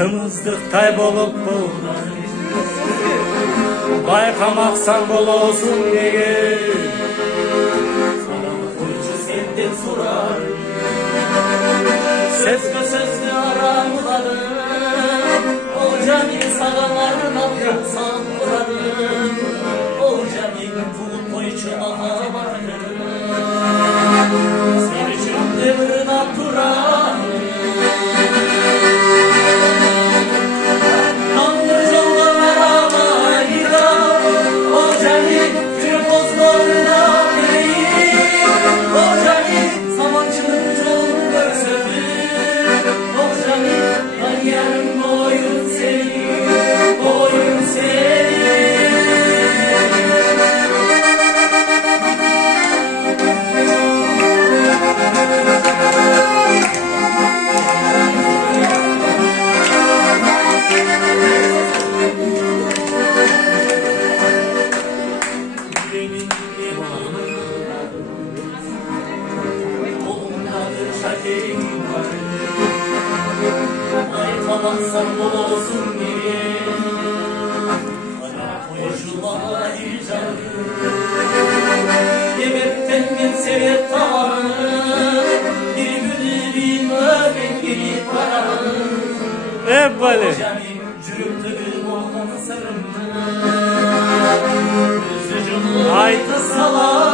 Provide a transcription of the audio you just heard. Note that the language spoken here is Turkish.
Kımızdıktay bolup boğular Baykamaksan bol olsun nege Salam koyucu senden sorar Sözlü sözlü aramladım O cani sağlarına yapsam vurarım O cani bulup koyucu ağalarım Seni için devrin atturarım Ayfamaksan bol olsun diye Bana koyuşulmana icabı Gebepten bir sebep tavanı Bir gülü bir öpek bir paranı Hep böyle Canim cürüptü olmanı sırrını Üzücüm aytı salar